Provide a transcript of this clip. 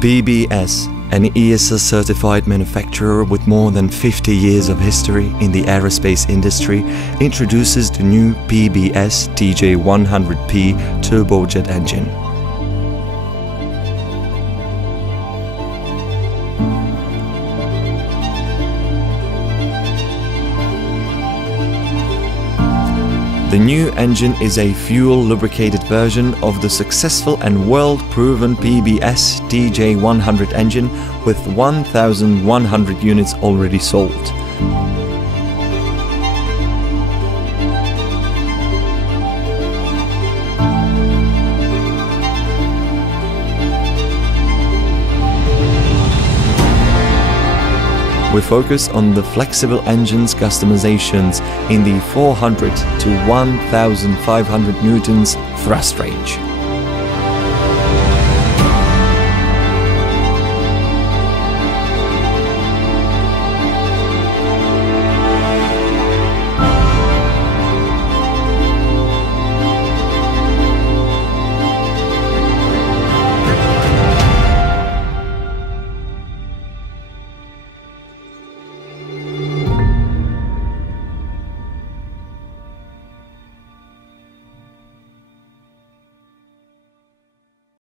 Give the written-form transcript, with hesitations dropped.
PBS, an ESA-certified manufacturer with more than 50 years of history in the aerospace industry, introduces the new PBS TJ100P turbojet engine. The new engine is a fuel-lubricated version of the successful and world-proven PBS TJ100 engine with 1,100 units already sold. We focus on the flexible engine's customizations in the 400 to 1,500 newtons thrust range.